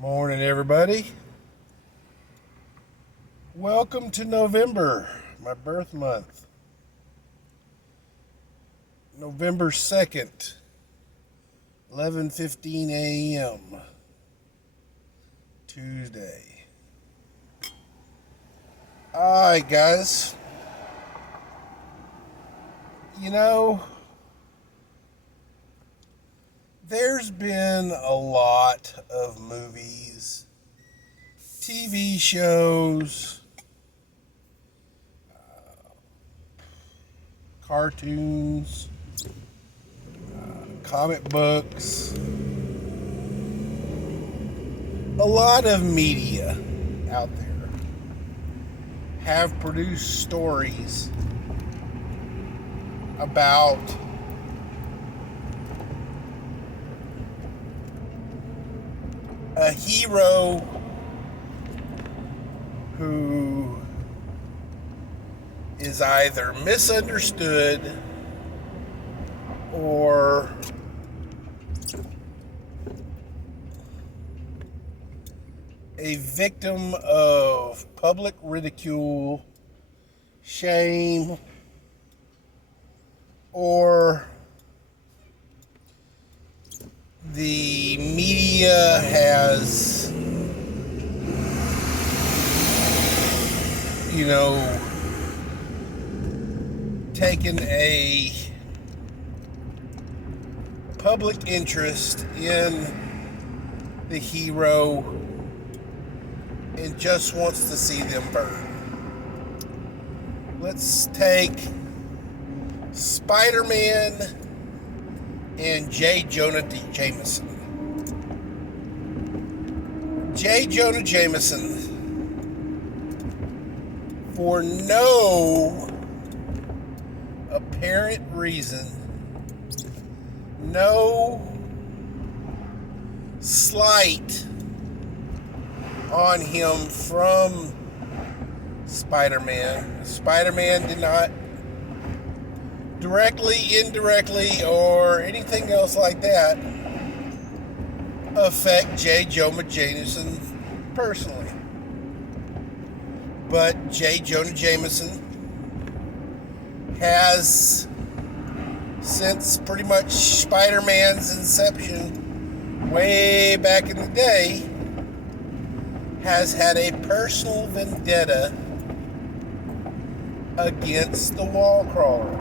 Morning, everybody. Welcome to November, my birth month. November 2nd, 11:15 a.m. Tuesday. All right, guys. You know, there's been a lot of movies, TV shows, cartoons, comic books, a lot of media out there have produced stories about a hero who is either misunderstood or a victim of public ridicule, shame, or the media has, taken a public interest in the hero and just wants to see them burn. Let's take Spider-Man and J. Jonah Jameson. J. Jonah Jameson, for no apparent reason, no slight on him from Spider-Man. Spider-Man did not directly, indirectly, or anything else like that affect J. Jonah Jameson personally. But J. Jonah Jameson has, since pretty much Spider-Man's inception way back in the day, has had a personal vendetta against the wall crawler.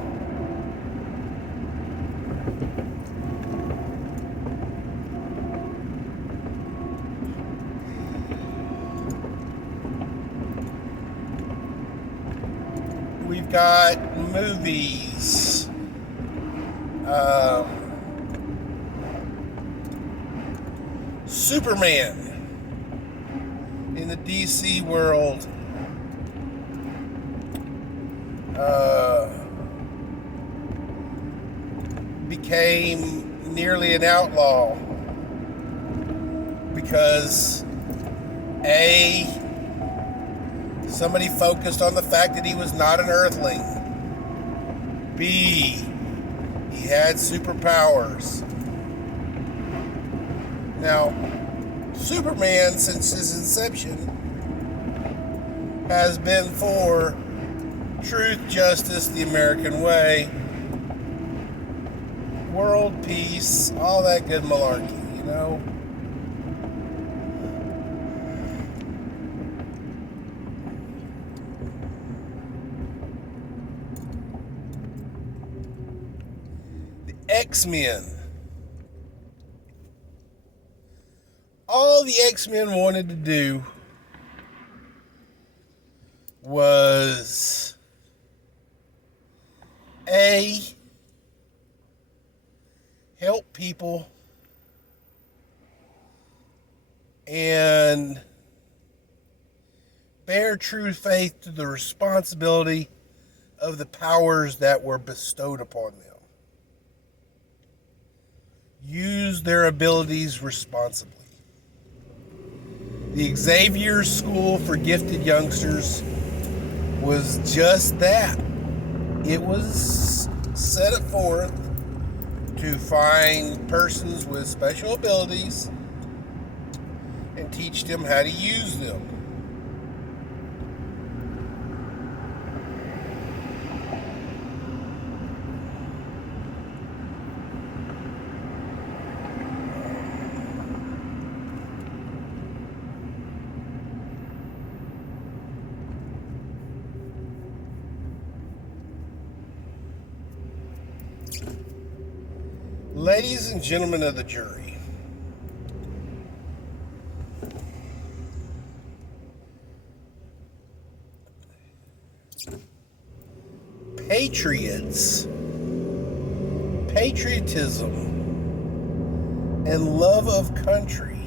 We've got movies, Superman in the DC world, became nearly an outlaw because somebody focused on the fact that he was not an Earthling. B, he had superpowers. Now, Superman, since his inception, has been for truth, justice, the American way, world peace, all that good malarkey, The X-Men. All the X-Men wanted to do was help people and bear true faith to the responsibility of the powers that were bestowed upon them. Use their abilities responsibly. The Xavier School for Gifted Youngsters was just that. It was set forth to find persons with special abilities and teach them how to use them. Ladies and gentlemen of the jury, patriotism, and love of country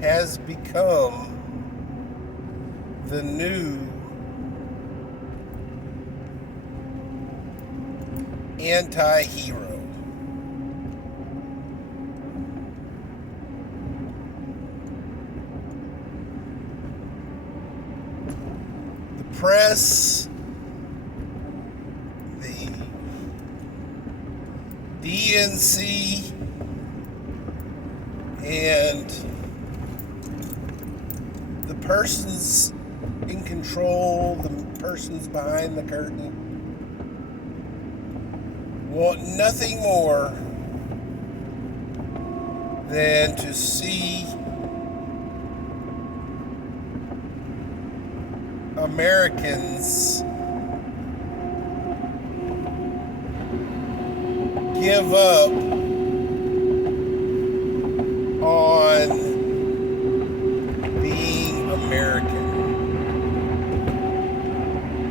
has become the new anti-hero. The press, the DNC, and the persons in control, the persons behind the curtain, want nothing more than to see Americans give up on being American.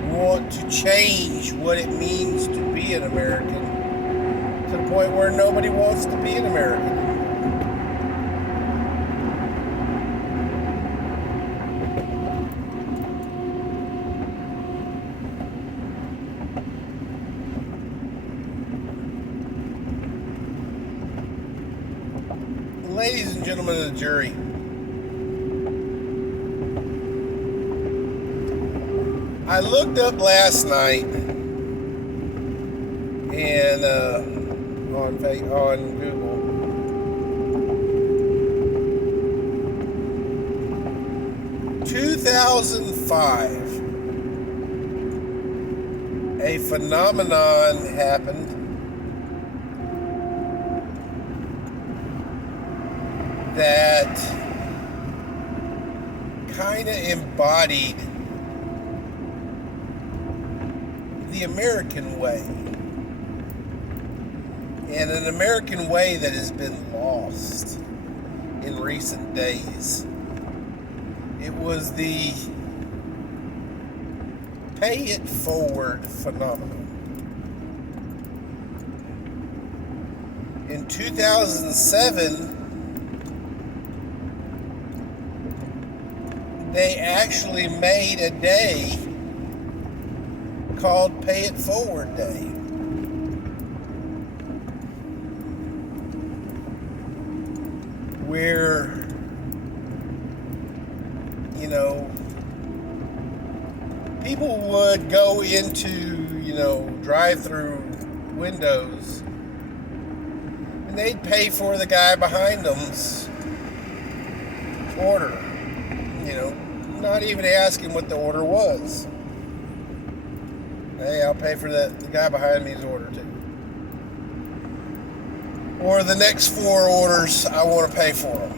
Want to change what it means to be an American to the point where nobody wants to be an American. Ladies and gentlemen of the jury, I looked up last night and on Google, in 2005, a phenomenon happened that kind of embodied the American way, and an American way that has been lost in recent days. It was the pay it forward phenomenon. In 2007, they actually made a day called Pay It Forward Day. Where, people would go into, drive-through windows and they'd pay for the guy behind them's order. Not even asking what the order was. Hey, I'll pay for the guy behind me's order too. Or the next 4 orders, I want to pay for them.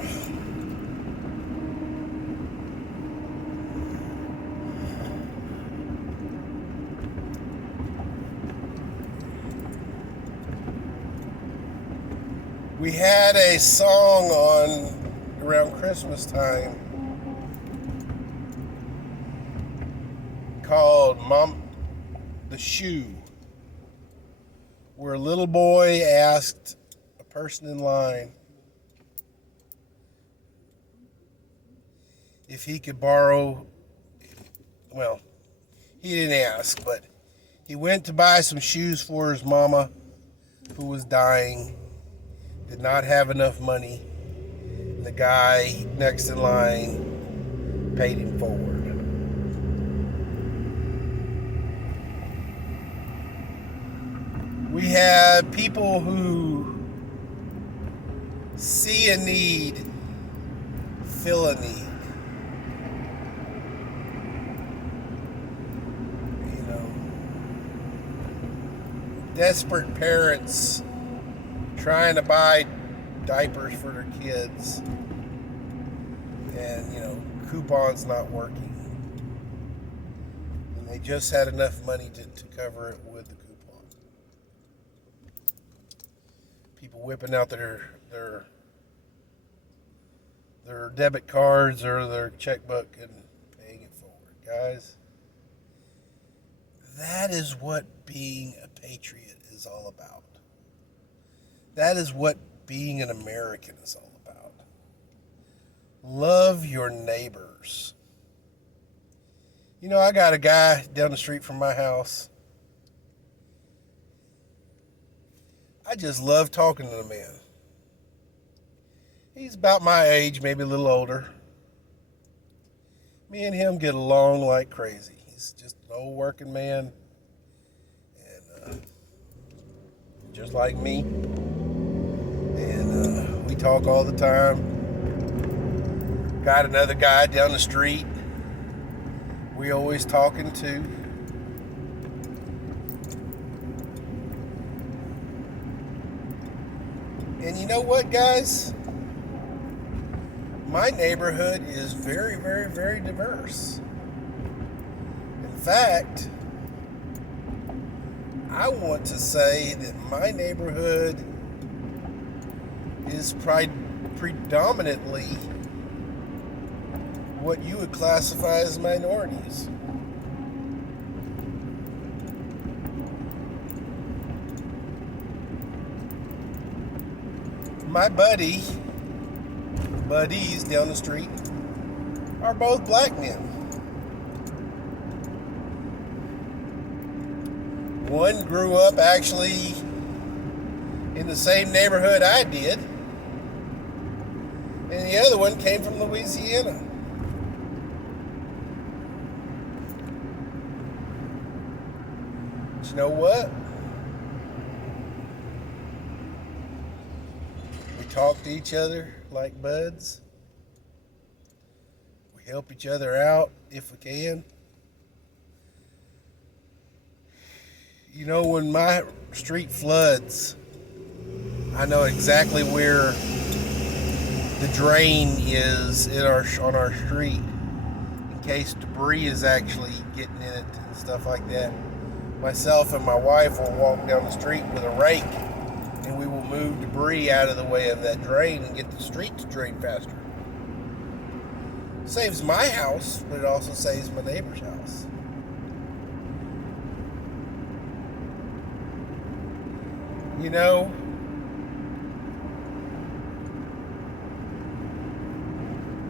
We had a song on around Christmas time called The Shoe, where a little boy asked a person in line if he could borrow, he didn't ask, but he went to buy some shoes for his mama who was dying, did not have enough money, and the guy next in line paid him forward. We had people who See a need, fill a need. You know, desperate parents trying to buy diapers for their kids, and coupons not working, and they just had enough money to cover it with the coupon. People whipping out their debit cards or their checkbook and paying it forward. Guys, that is what being a patriot is all about. That is what being an American is all about. Love your neighbors. I got a guy down the street from my house. I just love talking to the man. He's about my age, maybe a little older. Me and him get along like crazy. He's just an old working man, and just like me. And we talk all the time. Got another guy down the street we always talking to. And you know what, guys? My neighborhood is very, very, very diverse. In fact, I want to say that my neighborhood is predominantly what you would classify as minorities. My buddies down the street are both black men. One grew up actually in the same neighborhood I did, and the other one came from Louisiana. But you know what? We talk to each other like buds. We help each other out if we can. When my street floods, I know exactly where the drain is on our street, in case debris is actually getting in it and stuff like that. Myself and my wife will walk down the street with a rake, and we will move debris out of the way of that drain and get the street to drain faster. Saves my house, but it also saves my neighbor's house.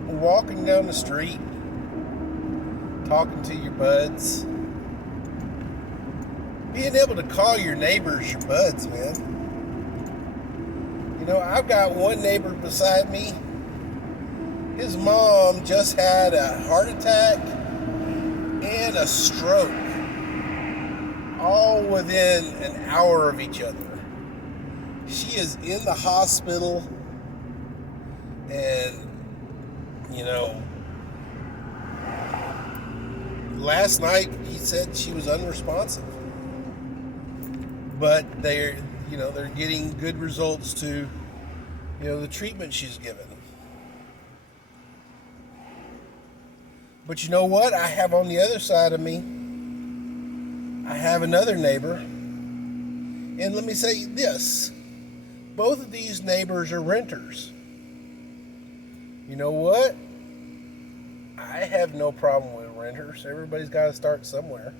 Walking down the street, talking to your buds, being able to call your neighbors your buds, man. I've got one neighbor beside me. His mom just had a heart attack and a stroke, all within an hour of each other. She is in the hospital, and last night he said she was unresponsive, but they're getting good results to the treatment she's given. But you know what? I have on the other side of me, I have another neighbor, and let me say this: both of these neighbors are renters. You know what? I have no problem with renters. Everybody's got to start somewhere.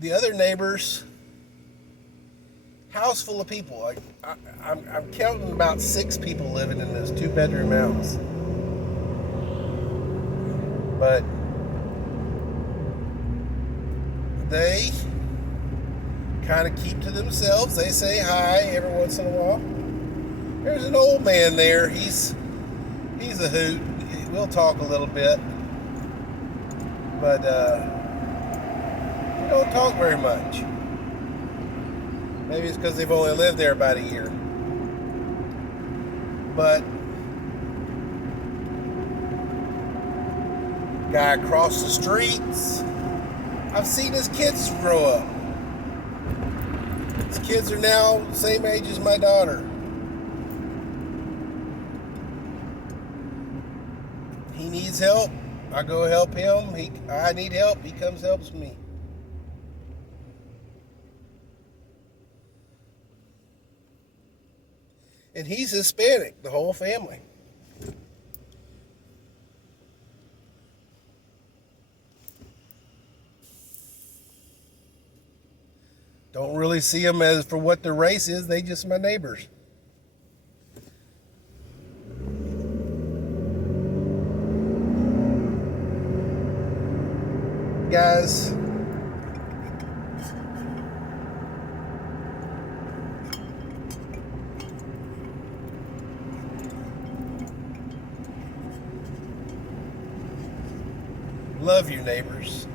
The other neighbors, house full of people. I'm counting about 6 people living in this 2-bedroom house. But they kind of keep to themselves. They say hi every once in a while. There's an old man there. He's a hoot. We'll talk a little bit, but we don't talk very much. Maybe it's because they've only lived there about a year. But guy across the streets, I've seen his kids grow up. His kids are now the same age as my daughter. He needs help. I go help him. I need help. He comes helps me. And he's Hispanic, the whole family. Don't really see them as for what their race is. They just my neighbors. Guys, love your neighbors.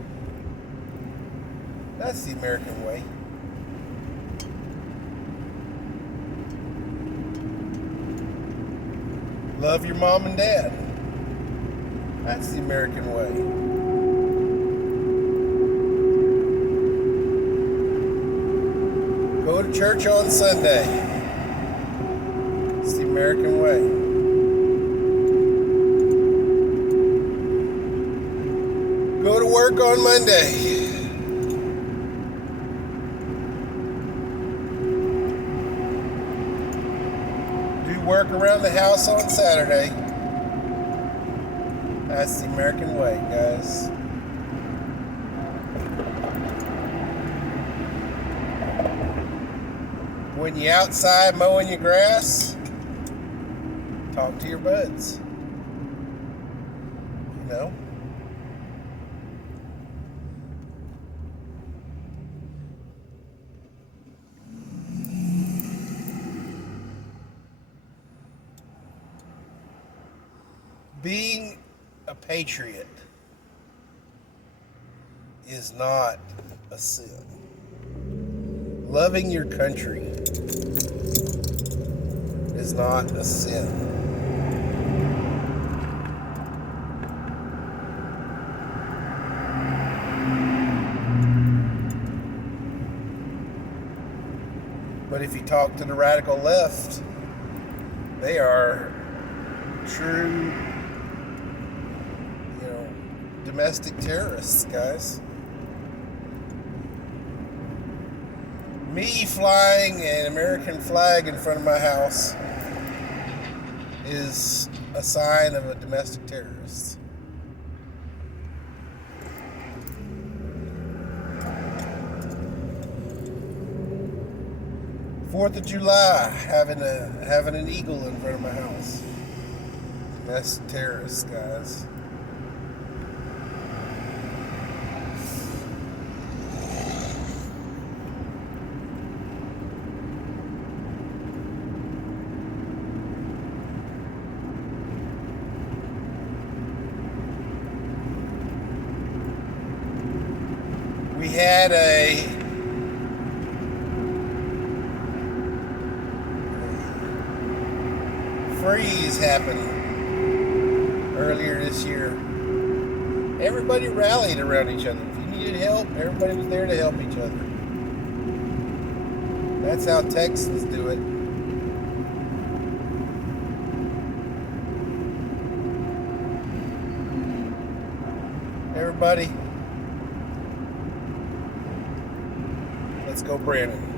That's the American way. Love your mom and dad. That's the American way. Go to church on Sunday. It's the American way. Go to work on Monday. Do work around the house on Saturday. That's the American way, guys. When you're outside mowing your grass, talk to your buds. You know? Being a patriot is not a sin. Loving your country is not a sin. But if you talk to the radical left, they are true, domestic terrorists, guys. Me flying an American flag in front of my house is a sign of a domestic terrorist. Fourth of July, having an eagle in front of my house. Domestic terrorists, guys. We had a freeze happen earlier this year. Everybody rallied around each other. If you needed help, everybody was there to help each other. That's how Texans do it. Everybody, let's go Brandon.